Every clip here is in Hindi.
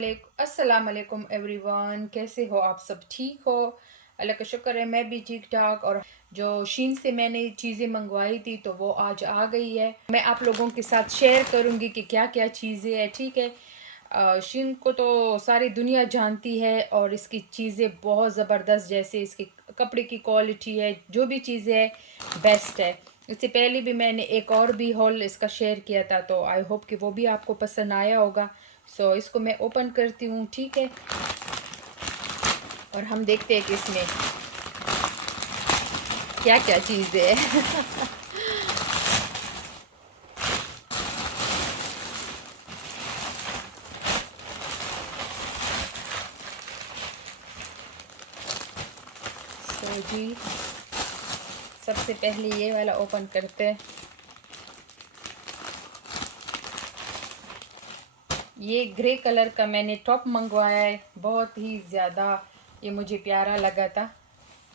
अस्सलाम वालेकुम एवरीवन, कैसे हो आप सब? ठीक हो? अल्लाह का शुक्र है, मैं भी ठीक ठाक। और जो शीन से मैंने चीज़ें मंगवाई थी तो वो आज आ गई है। मैं आप लोगों के साथ शेयर करूंगी कि क्या क्या चीज़ें हैं। ठीक है, शीन को तो सारी दुनिया जानती है और इसकी चीज़ें बहुत ज़बरदस्त, जैसे इसके कपड़े की क्वालिटी है, जो भी चीज़ें है बेस्ट है। इससे पहले भी मैंने एक और भी हॉल इसका शेयर किया था, तो आई होप कि वो भी आपको पसंद आया होगा। इसको मैं ओपन करती हूँ। ठीक है, और हम देखते हैं कि इसमें क्या क्या चीज़ें है। जी, सबसे पहले ये वाला ओपन करते हैं। ये ग्रे कलर का मैंने टॉप मंगवाया है, बहुत ही ज़्यादा ये मुझे प्यारा लगा था।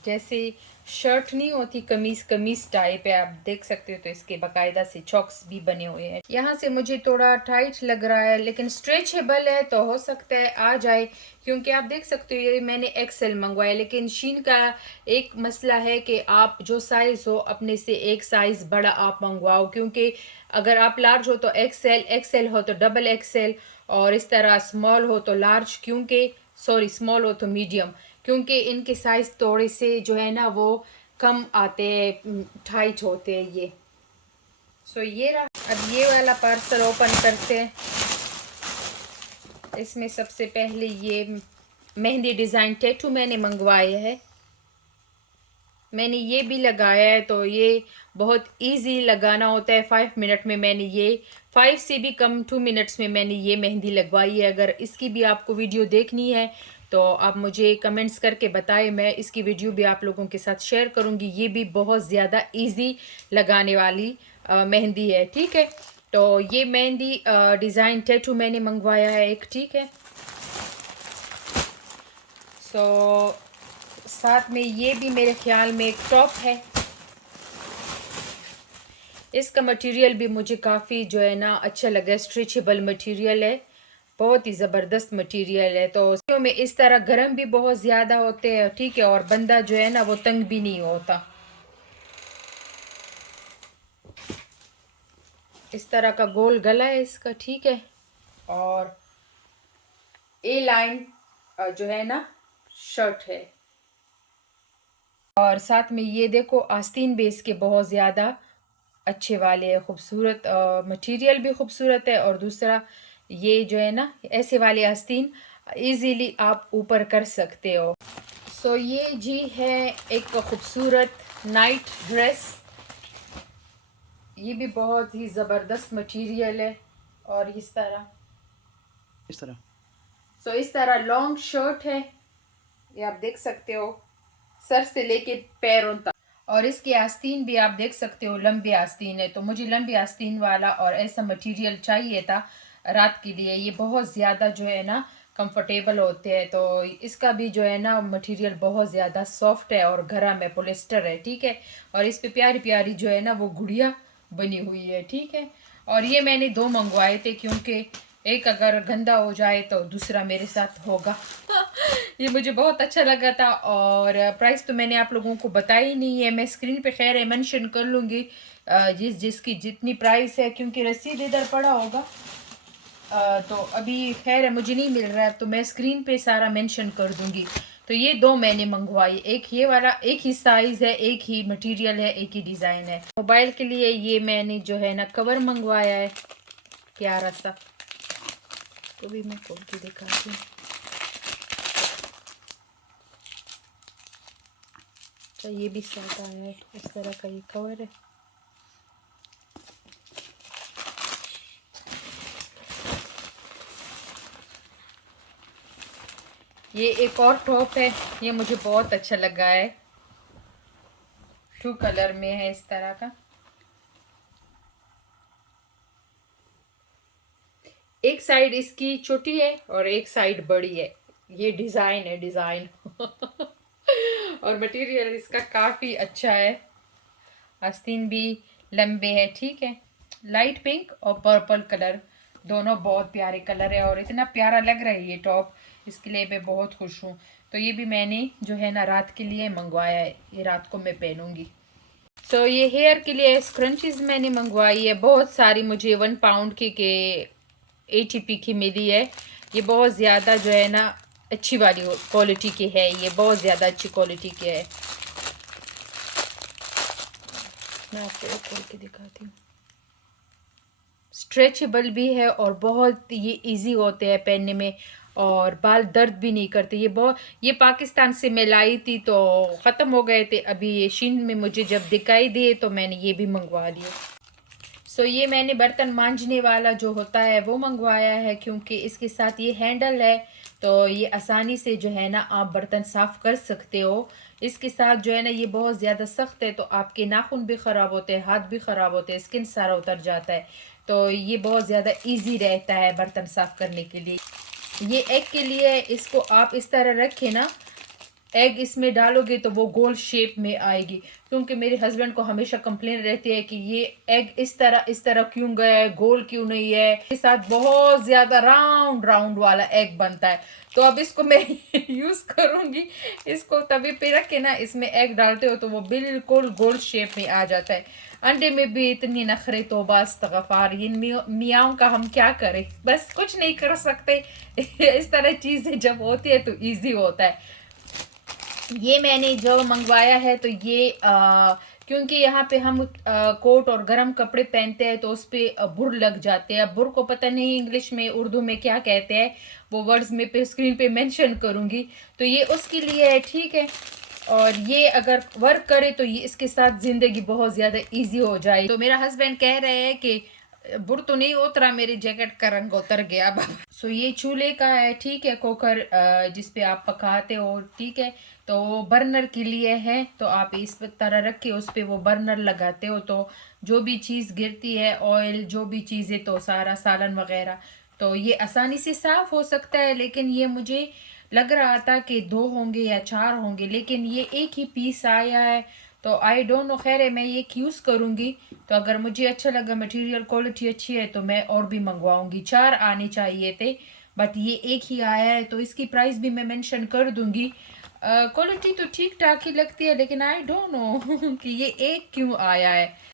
जैसे शर्ट नहीं होती, कमीज कमीज टाइप है, आप देख सकते हो। तो इसके बाकायदा से चॉक्स भी बने हुए हैं। यहाँ से मुझे थोड़ा टाइट लग रहा है, लेकिन स्ट्रेचेबल है तो हो सकता है आ जाए, क्योंकि आप देख सकते हो ये मैंने एक्सेल मंगवाया। लेकिन शीन का एक मसला है कि आप जो साइज़ हो अपने से एक साइज़ बड़ा आप मंगवाओ, क्योंकि अगर आप लार्ज हो तो एक्सेल, एक्सेल हो तो डबल एक्सेल, और इस तरह स्मॉल हो तो लार्ज, क्योंकि सॉरी स्मॉल हो तो मीडियम, क्योंकि इनके साइज थोड़े से जो है ना वो कम आते हैं, टाइट होते हैं ये। ये रहा। अब ये वाला पार्सल ओपन करते हैं। इसमें सबसे पहले ये मेहंदी डिज़ाइन टैटू मैंने मंगवाए है। मैंने ये भी लगाया है, तो ये बहुत इजी लगाना होता है। 5 मिनट में मैंने ये 5 से भी कम 2 मिनट्स में मैंने ये मेहंदी लगवाई है। अगर इसकी भी आपको वीडियो देखनी है तो आप मुझे कमेंट्स करके बताएं, मैं इसकी वीडियो भी आप लोगों के साथ शेयर करूंगी। ये भी बहुत ज़्यादा इजी लगाने वाली मेहंदी है। ठीक है, तो ये मेहंदी डिज़ाइन टैटू मैंने मंगवाया है एक। ठीक है, साथ में ये भी मेरे ख्याल में एक टॉप है। इसका मटेरियल भी मुझे काफ़ी जो है ना अच्छा लगा, स्ट्रेचेबल मटेरियल है, बहुत ही ज़बरदस्त मटेरियल है। तो सर्दियों में इस तरह गर्म भी बहुत ज़्यादा होते हैं। ठीक है, और बंदा जो है ना वो तंग भी नहीं होता। इस तरह का गोल गला है इसका। ठीक है, और ए लाइन जो है ना शर्ट है। और साथ में ये देखो आस्तीन बेस के बहुत ज़्यादा अच्छे वाले है, खूबसूरत मटेरियल भी खूबसूरत है। और दूसरा ये जो है ना ऐसे वाले आस्तीन इजीली आप ऊपर कर सकते हो। ये जी है एक खूबसूरत नाइट ड्रेस। ये भी बहुत ही ज़बरदस्त मटेरियल है। और इस तरह लॉन्ग शर्ट है, ये आप देख सकते हो, सर से लेके पैरों तक। और इसके आस्तीन भी आप देख सकते हो, लंबे आस्तीन है। तो मुझे लंबे आस्तीन वाला और ऐसा मटेरियल चाहिए था रात के लिए। ये बहुत ज़्यादा जो है ना कंफर्टेबल होते हैं। तो इसका भी जो है ना मटेरियल बहुत ज़्यादा सॉफ्ट है और गरम है, पॉलिस्टर है। ठीक है, और इस पे प्यारी प्यारी जो है ना वो गुड़िया बनी हुई है। ठीक है, और ये मैंने दो मंगवाए थे, क्योंकि एक अगर गंदा हो जाए तो दूसरा मेरे साथ होगा। ये मुझे बहुत अच्छा लगा था। और प्राइस तो मैंने आप लोगों को बताया ही नहीं है, मैं स्क्रीन पे खैर है मेंशन कर लूँगी जिसकी जितनी प्राइस है, क्योंकि रसीद इधर पड़ा होगा। तो अभी खैर है मुझे नहीं मिल रहा है, तो मैं स्क्रीन पे सारा मेंशन कर दूँगी। तो ये दो मैंने मंगवाई, एक ये वाला, एक ही साइज़ है, एक ही मटेरियल है, एक ही डिज़ाइन है। मोबाइल के लिए ये मैंने जो है ना कवर मंगवाया है प्यारा सा, तो भी मैं खोल के दिखाती हूँ। तो ये भी साथ आया है, इस तरह का ये कवर है। ये एक और टॉप है, ये मुझे बहुत अच्छा लगा है, 2 कलर में है इस तरह का। एक साइड इसकी छोटी है और एक साइड बड़ी है। ये डिज़ाइन है, डिज़ाइन। और मटेरियल इसका काफ़ी अच्छा है। आस्तीन भी लंबे है। ठीक है, लाइट पिंक और पर्पल कलर दोनों बहुत प्यारे कलर है और इतना प्यारा लग रहा है ये टॉप, इसके लिए मैं बहुत खुश हूँ। तो ये भी मैंने जो है ना रात के लिए मंगवाया है, ये रात को मैं पहनूंगी। ये हेयर के लिए स्क्रंचीज मैंने मंगवाई है बहुत सारी, मुझे 1 पाउंड की के ATP की मिली है। ये बहुत ज़्यादा जो है ना अच्छी वाली क्वालिटी की है, ये बहुत ज़्यादा अच्छी क्वालिटी की है। मैं आपको और खोल के दिखाती हूँ। स्ट्रेचेबल भी है और बहुत ये इजी होते हैं पहनने में, और बाल दर्द भी नहीं करते। ये पाकिस्तान से मैं लाई थी तो ख़त्म हो गए थे, अभी ये शीन में मुझे जब दिखाई दिए तो मैंने ये भी मंगवा लिए। ये मैंने बर्तन मांजने वाला जो होता है वो मंगवाया है, क्योंकि इसके साथ ये हैंडल है तो ये आसानी से जो है ना आप बर्तन साफ़ कर सकते हो। इसके साथ जो है ना ये बहुत ज़्यादा सख्त है तो आपके नाखून भी ख़राब होते हैं, हाथ भी ख़राब होते हैं, स्किन सारा उतर जाता है। तो ये बहुत ज़्यादा इजी रहता है बर्तन साफ़ करने के लिए। ये एग के लिए इसको आप इस तरह रखें ना, एग इसमें डालोगे तो वो गोल शेप में आएगी, क्योंकि मेरे हस्बैंड को हमेशा कंप्लेन रहती है कि ये एग इस तरह क्यों गया है, गोल क्यों नहीं है। इसके साथ बहुत ज़्यादा राउंड राउंड वाला एग बनता है। तो अब इसको मैं यूज़ करूँगी, इसको तवे पे रख के ना इसमें एग डालते हो तो वो बिल्कुल गोल शेप में आ जाता है। अंडे में भी इतनी नखरे, तौबा इस्तग़फ़ार, इन मियाँओं का हम क्या करें, बस कुछ नहीं कर सकते। इस तरह चीज़ें जब होती है तो ईजी होता है। ये मैंने जो मंगवाया है तो ये क्योंकि यहाँ पे हम कोट और गर्म कपड़े पहनते हैं तो उस पर बुर लग जाते हैं। अब बुर को पता नहीं इंग्लिश में उर्दू में क्या कहते हैं, वो वर्ड्स में पे स्क्रीन पे मेंशन करूँगी। तो ये उसके लिए है, ठीक है। और ये अगर वर्क करे तो ये इसके साथ ज़िंदगी बहुत ज़्यादा इजी हो जाए। तो मेरा हस्बैंड कह रहे हैं कि बुर तो नहीं उतरा, मेरी जैकेट का रंग उतर गया। ये चूल्हे का है, ठीक है, कुकर जिस पे आप पकाते हो, ठीक है। तो बर्नर के लिए है तो आप इस तरह रख के उस पे वो बर्नर लगाते हो तो जो भी चीज़ गिरती है, ऑयल जो भी चीज़ें, तो सारा सालन वगैरह तो ये आसानी से साफ़ हो सकता है। लेकिन ये मुझे लग रहा था कि 2 होंगे या 4 होंगे, लेकिन ये एक ही पीस आया है तो आई डोंट नो। खैर है, मैं ये यूज़ करूँगी तो अगर मुझे अच्छा लगा, मटेरियल क्वालिटी अच्छी है तो मैं और भी मंगवाऊँगी। 4 आने चाहिए थे बट ये एक ही आया है तो इसकी प्राइस भी मैं मेंशन कर दूँगी। क्वालिटी तो ठीक ठाक ही लगती है लेकिन आई डोंट नो कि ये एक क्यों आया है।